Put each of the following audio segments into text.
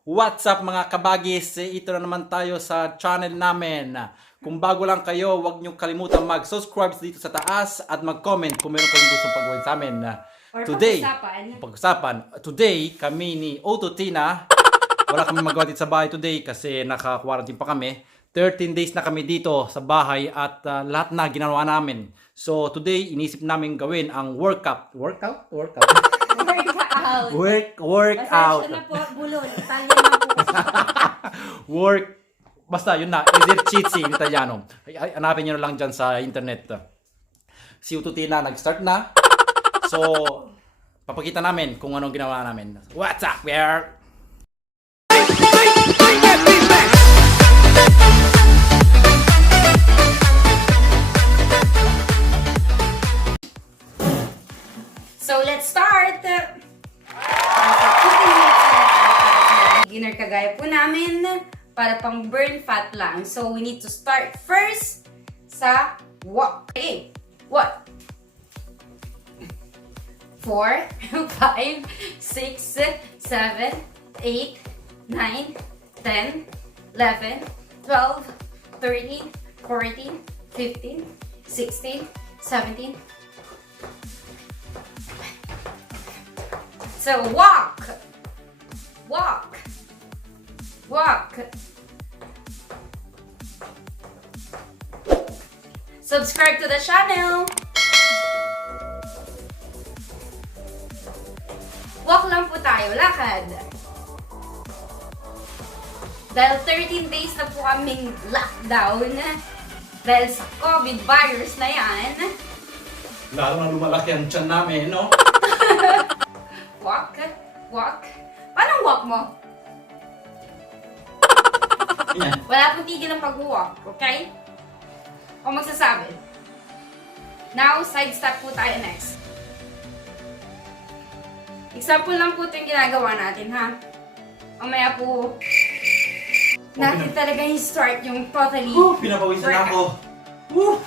What's up mga kabagis? Ito na naman tayo sa channel namin. Kung bago lang kayo, huwag niyong kalimutan mag-subscribe dito sa taas at mag-comment kung meron kayong gustong pag-gawin sa amin. Or Pag-usapan. Today, kami ni Otto Tina. Wala kami magawa dito sa bahay today kasi naka-quarantine pa kami. 13 days na kami dito sa bahay at lahat na ginawa namin. So today, inisip namin gawin ang workout. Workout? Workout. Workout. Pasensya na po, bulol. Italian na po. Basta yun na, esercizi in Italiano. Hanapin nyo na lang dyan sa internet. Si Ututina nag-start na. So, papakita namin kung anong ginawa namin. What's up, bear? So, let's start! Beginner kagaya po namin para pang burn fat lang. So, we need to start first sa walk. Okay, what? 4, 5, 6, 7, 8, 9, 10, 11, 12, 13, 14, 15, 16, 17. So walk, walk, walk. Subscribe to the channel. Walk lang po tayo, lakad. Dahil 13 days na po kaming lockdown dahil sa COVID virus na yan. Lalo na lumalaki ang tiyan namin, no? Walk, walk. Paano walk mo? Yan. Wala pong tigil ang pag-walk, okay? O magsasabi. Now, side step po tayo next. Example lang po ito yung ginagawa natin, ha? Mamaya po, natin talaga yung start yung totally Pinapawisan workout. ako.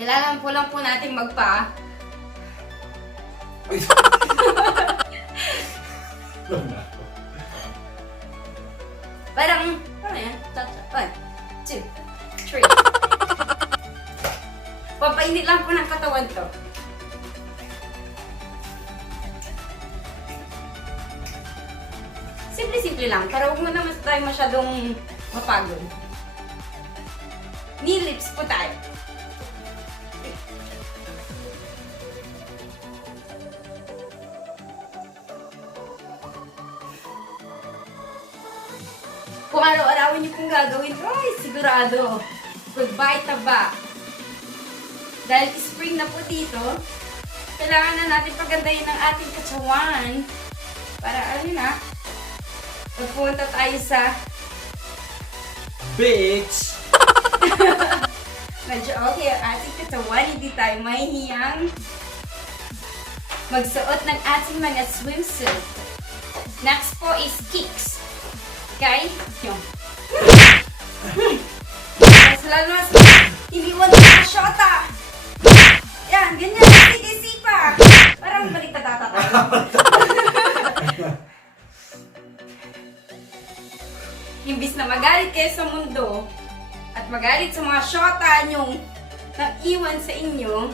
Kailangan po lang po natin magpa... Parang, ano yan? 1, 2, 3. Papainit lang po ng katawan to. Simple-simple lang, pero huwag mo naman tayo masyadong mapagod. Knee lifts po tayo. Kung araw-arawin niyo pong gagawin, ay, sigurado. Goodbye, Taba. Dahil spring na po dito, kailangan na natin pagandahin ang ating katawan. Para ano na, magpunta tayo sa Bitch! medyo okay ang ating katawan. Hindi tayo mahihiyang magsuot ng ating mga swimsuit. Next po is kicks. Okay? Yung. Mas lalo mas iniwan sa mga shota. Yan, ganyan. Sige, pa. Parang balik tatata. Imbis na magalit kayo sa mundo at magalit sa mga shota nyong nang-iwan sa inyo,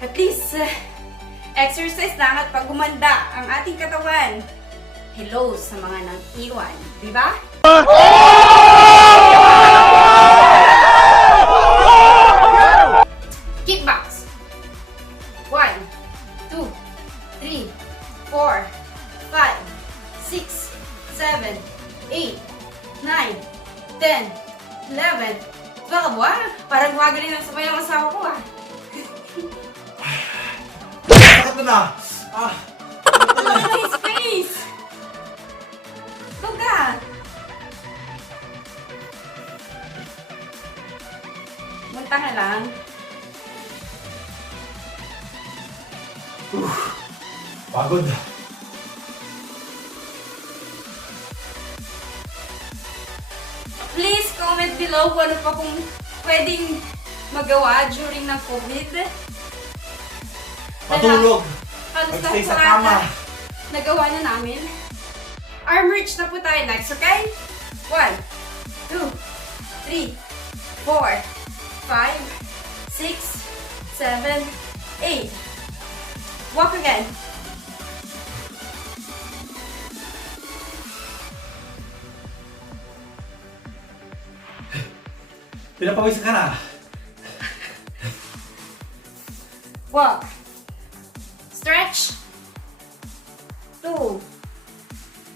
at least exercise lang at pag gumanda ang ating katawan, hello sa mga nang-iwan. Diba? Kickbox. 1, 2, 3, 4, 5, 6, 7, 8, 9, 10, 11, 12. Wow! Parang magaling ang sabay ang asawa ko, ah. Bakit na? Ang laki ng space! Tuga! Munta ka lang. Pagod. Please comment below kung ano pa kung pwedeng magawa during ng COVID. Matulog. Halos Magstay lahat sa po kama. ata nagawa na namin. Arm reach na po tayo next, okay? 1, 2, 3, 4, 5, 6, 7, 8. Walk again. Pinapawisan ka na. Walk. Stretch. 2,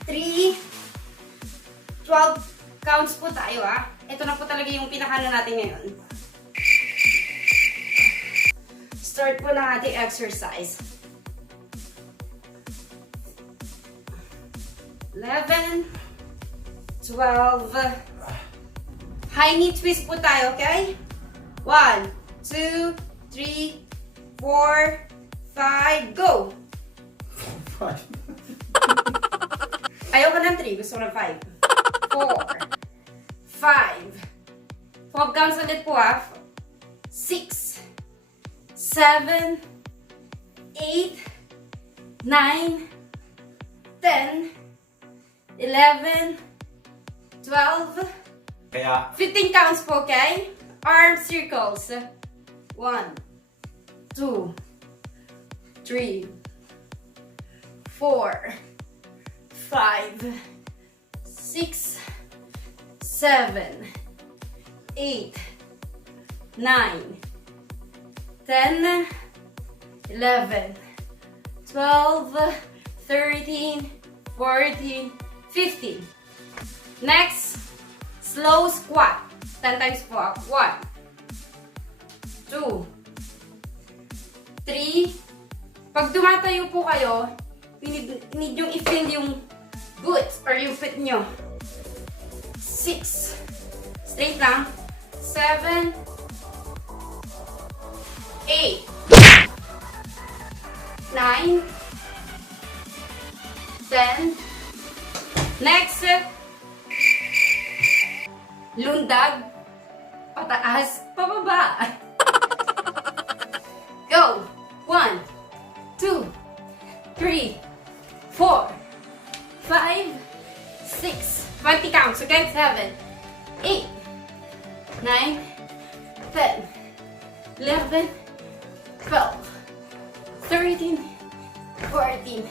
3, 12 counts po tayo Ito na po talaga yung pinakano natin ngayon. Start po ng ating exercise. 11, 12, high knee twist po tayo, okay? 1, 2, 3, 4, 5, go! 5. Ayoko ng 3, gusto ko ng 5. 4, 5. 12 counts ulit po 6, 7, 8, 9, 10, 11, 12, Kaya, 15 counts po, okay? Arm circles. 1, 2, 3, 4, 5, 6, 7, 8, 9, 10, 11, 12, 13, 14, 15. Next, slow squat. 10 times po. 1, 2, 3. Pag tumatayo po kayo, need yung i-feel yung boots or yung feet nyo. 6. Straight lang. 7, 8, 9, 10. Next, lundag, pataas, pababa. Go! 1, 2, 3, 4, 5, 6, 20 counts, okay? 7, 8, 9, 10, 11, 12, 13, 14.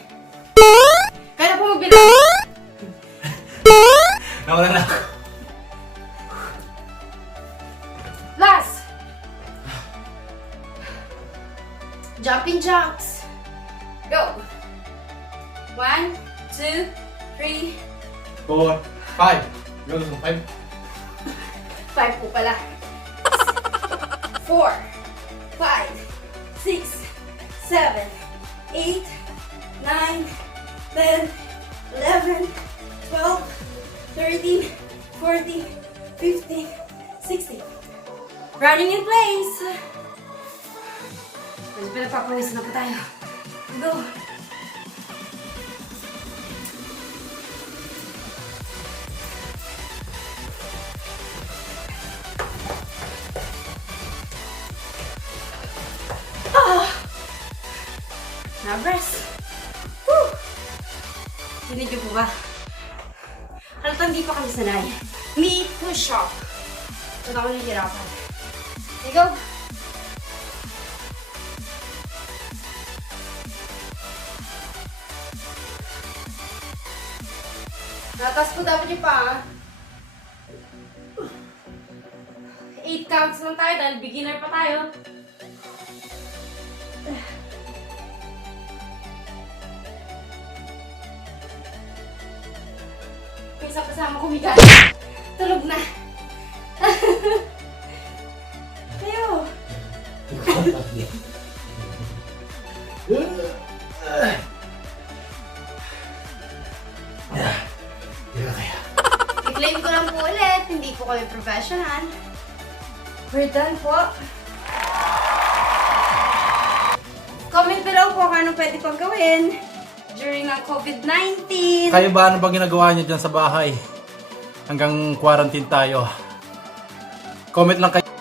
Kaya po magbilang. nawala na ako. Last. Jumping jacks. Go. 1, 2, 3, 4, 5. Yung gusto mo 5? 5 po pala. 4, 5, 6, 7, 8, 9, 10, 11, 12, 13, 14, 15, 16. Running in place. Medyo pinapapawis na po tayo. Go. Now rest. Woo! Dinig niyo po ba? Halatang hindi pa kami sanay. Knee push-up. Ito na ako nahihirapan. Okay, go. Natas po dapat yung paa. 8 counts lang tayo dahil beginner pa tayo. Isa kasama kumigas. Tulog na. Kayo. I-claim ko lang po ulit. Hindi po kami professional. We're done po. Comment below po kung ano pwede pang gawin during ang COVID-19. Kayo ba, ano ba ginagawa niyo dyan sa bahay? Hanggang quarantine tayo. Comment lang kayo.